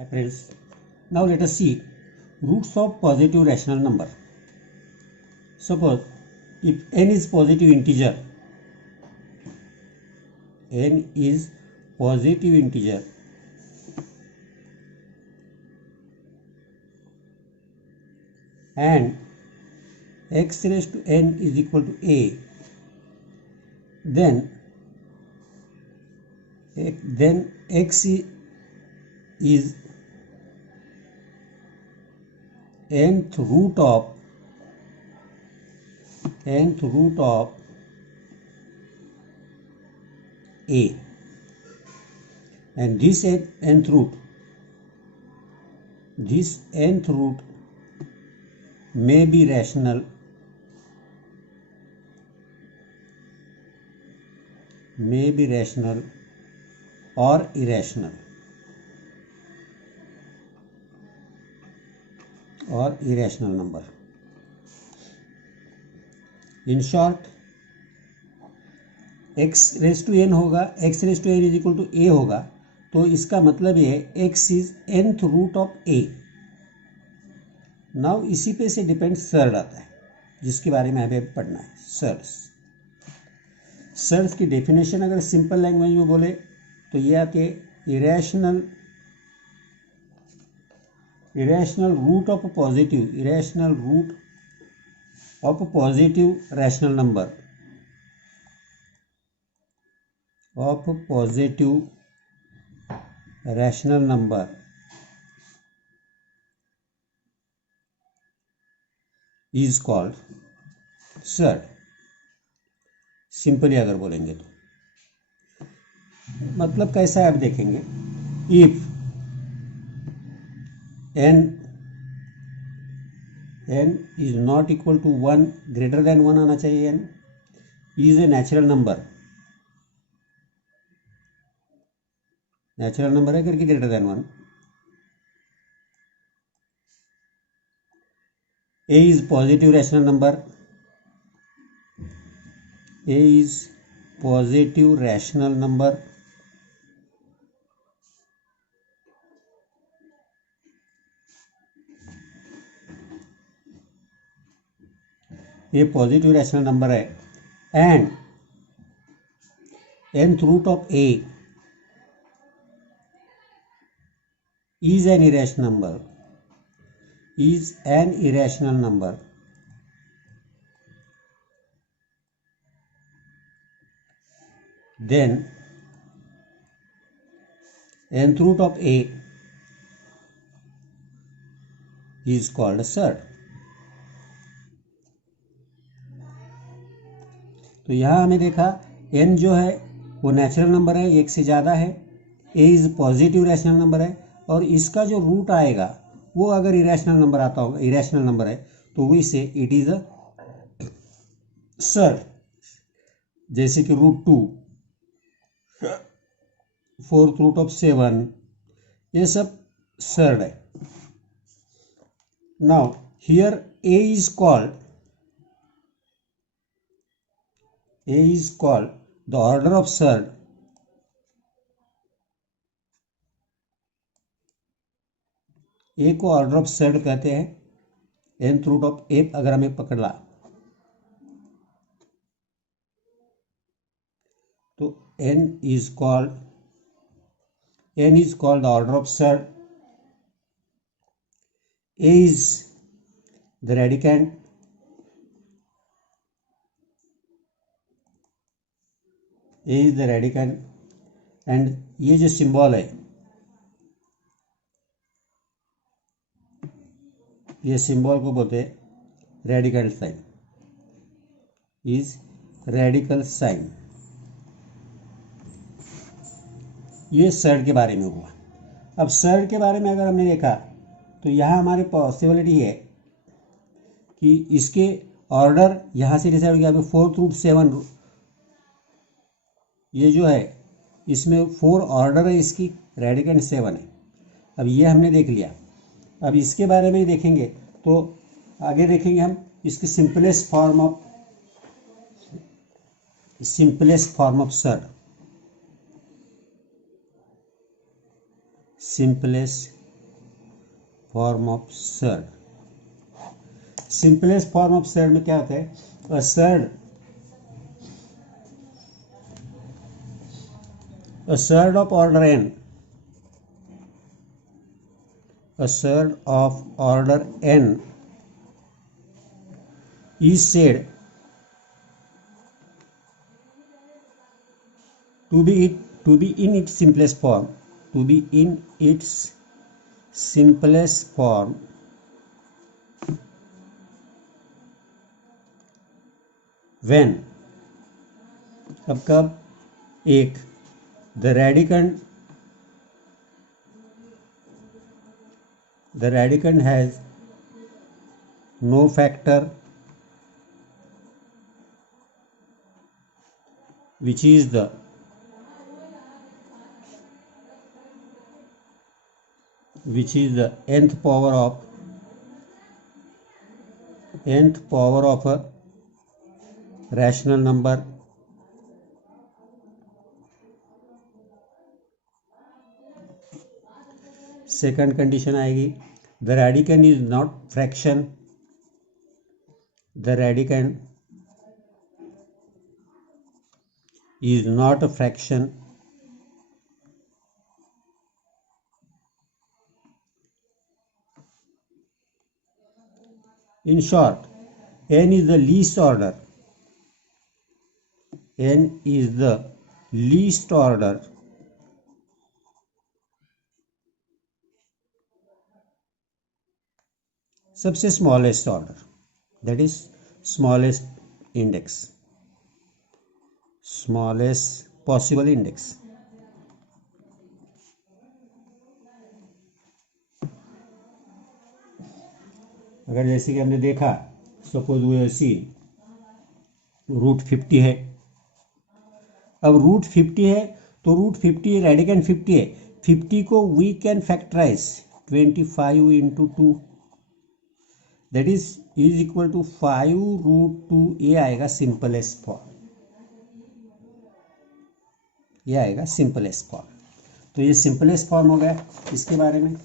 Hi friends, now let us see roots of positive rational number. Suppose if n is positive integer, n is positive integer and x raised to n is equal to a, then x is nth root of a, and this nth root may be rational or irrational number. In short, x raise to n होगा, x raise to n is equal to a होगा, तो इसका मतलब ये है x is nth root of a. Now इसी पे से डिपेंड सर्ड आता है, जिसके बारे में हमें पढ़ना है. सर्ड्स की डेफिनेशन अगर सिंपल लैंग्वेज में बोले तो ये आती है irrational root of positive rational number is called surd. Simply अगर बोलेंगे तो मतलब कैसा है आप देखेंगे. If n is not equal to 1, greater than 1 आना चाहिए. n is a natural number है करके greater than 1. a is positive rational number. a is positive rational number. ये पॉजिटिव रैशनल नंबर है and nth root of a is an irrational number. Then nth root of a is called surd. तो यहाँ हमें देखा n जो है वो natural number है, एक से ज़्यादा है. a is positive rational number है और इसका जो रूट आएगा वो अगर इरेशनल नंबर है तो वो इसे इट इज अ सर्ड. जैसे कि √2, फोर्थ रूट ऑफ 7, ये सब सर्ड है. Now here a is called the order of surd. a को ऑर्डर ऑफ सर्ड कहते हैं. nth रूट ऑफ a अगर हमें पकड़ा तो n is called the order of surd. a is the radicand. And ये जो सिंबल है, ये सिंबल को बोलते हैं रेडिकल साइन. ये सर्ड के बारे में हुआ. अब सर्ड के बारे में अगर हमने देखा तो यहाँ हमारी पॉसिबिलिटी है कि इसके ऑर्डर यहाँ से डिसाइड हो गया. फोर्थ रूट 7 ये जो है इसमें 4 ऑर्डर है, इसकी रेडिकैंड 7 है. अब ये हमने देख लिया. अब इसके बारे में ही देखेंगे तो आगे देखेंगे हम इसकी simplest form of surd. simplest form of surd. Simplest form of surd में क्या होता है? A surd of order n, a surd of order n is said to be in its simplest form, to be in its simplest form when, अब कब? एक, the radicand has no factor which is the nth power of a rational number. Second condition आएगी, the radicand is not fraction, the radicand is not a fraction in short n is the least order, n is the least order सबसे smallest order, that is smallest index, smallest possible index. अगर जैसे कि हमने देखा, suppose we C root 50 है, अब root 50 है तो रूट 50 रेडिकन 50 है, 50 को we can factorise 25 into 2, that is equal to 5 root 2। ये आएगा सिंपलेस्ट फॉर्म, ये आएगा सिंपलेस्ट फॉर्म। तो ये सिंपलेस्ट फॉर्म हो गया इसके बारे में।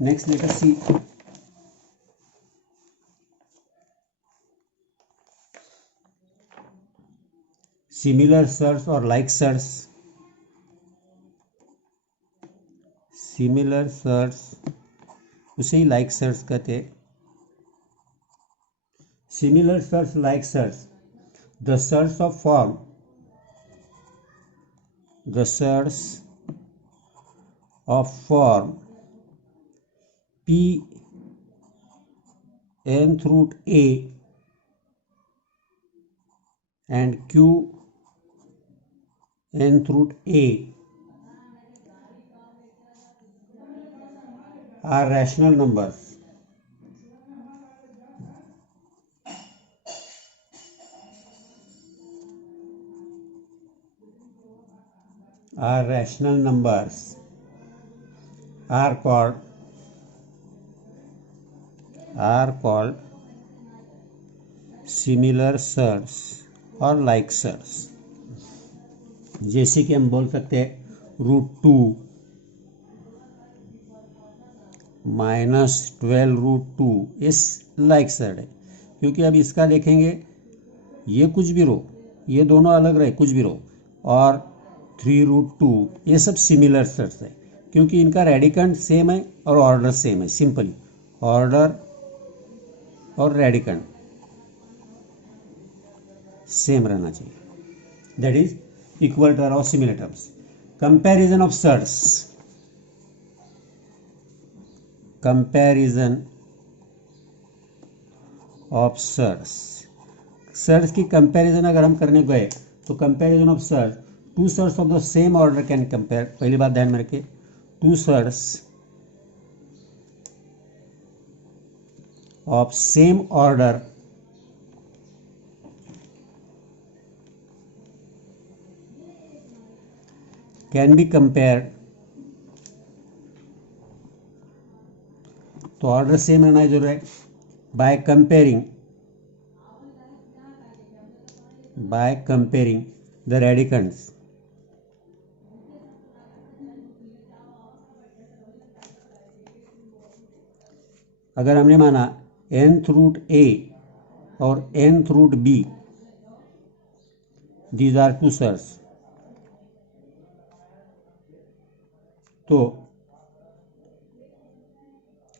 Next letter C, similar surds और लाइक सर्स। सिमिलर सर्स उसे ही लाइक सर्स कहते हैं। Similar surds, like surds, the surds of form, the surds of form p nth root a and q nth root a are rational numbers, are rational numbers are called similar surds और like surds। जैसे कि हम बोल सकते हैं root 2 -12 root 2 इस like surd है, क्योंकि अब इसका देखेंगे ये कुछ भी रो, ये दोनों अलग रहे कुछ भी रो, और 3 रूट 2 ये सब सिमिलर सर्ड्स है, क्योंकि इनका रेडिकंड सेम है और ऑर्डर सेम है। सिंपली ऑर्डर और रेडिकंड सेम रहना चाहिए, दैट इज इक्वल टर्म और similar terms. Comparison of surds, comparison of surds, surds की कंपैरिजन अगर हम करने गए तो comparison of surds, two surds of the same order can compare. पहली बात ध्यान में रखिए, two surds of same order can be compared. तो ऑर्डर सेम रहना जरूर है। बाय कंपेयरिंग द रेडिकंड्स, अगर हमने माना nth रूट a और nth root b, these are two surds, तो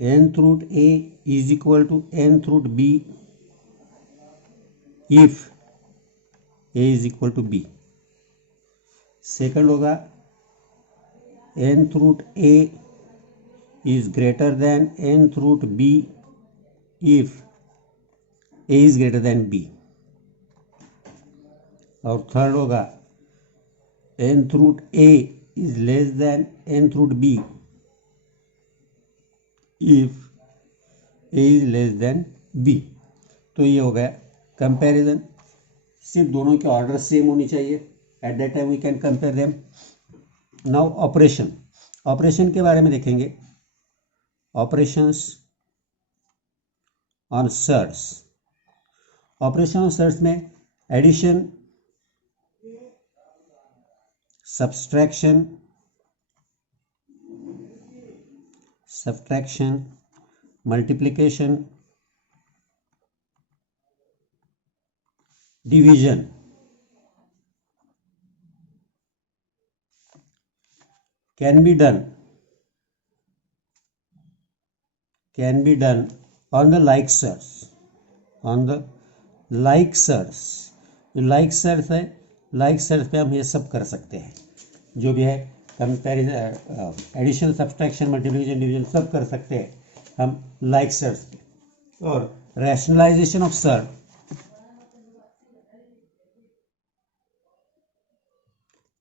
nth root a is equal to nth root b if a is equal to b. Second होगा nth root a is greater than nth root b if a is greater than b. और third होगा nth root a is less than nth root b if a is less than b. तो ये हो गया comparison. सिर्फ दोनों के order same होनी चाहिए. At that time we can compare them. Now operation. Operation के बारे में देखेंगे. Operations on surds. Operation on surds में addition, subtraction, multiplication, division can be done on the like surds. On the like surds. जो like surds है, like surds पे हम ये सब कर सकते हैं. जो भी है comparison, addition, subtraction, multiplication, division सब कर सकते हैं हम like surds पे. और rationalisation of surd.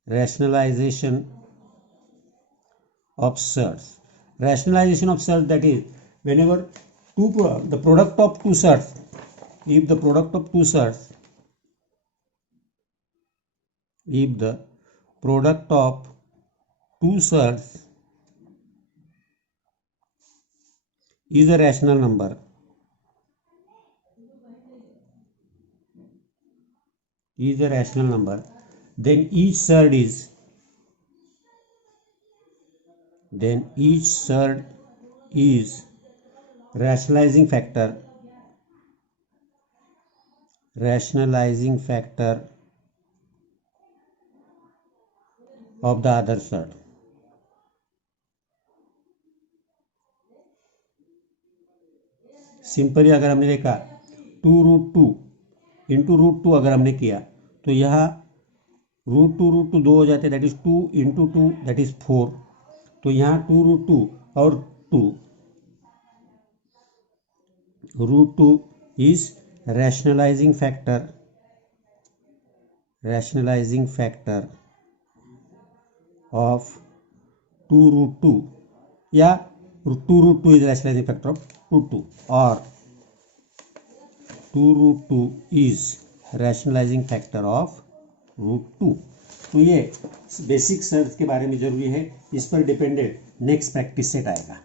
Rationalization of surds. Rationalization of surds, that is whenever the product of two surds, if the product of two surds is a rational number, then each surd is rationalizing factor of the other surd. Simply अगर हमने देखा 2√2 into √2 अगर हमने किया तो यहाँ √2 2 हो जाते, that is 2 into 2 that is 4. तो यहाँ 2√2 और 2 √2 is rationalizing factor of 2√2, या 2√2 is rationalizing factor of 2 or 2√2 is rationalizing factor of √2. तो ये बेसिक सर्च के बारे में जरूरी है. इस पर डिपेंडेंट नेक्स्ट प्रैक्टिस सेट आएगा.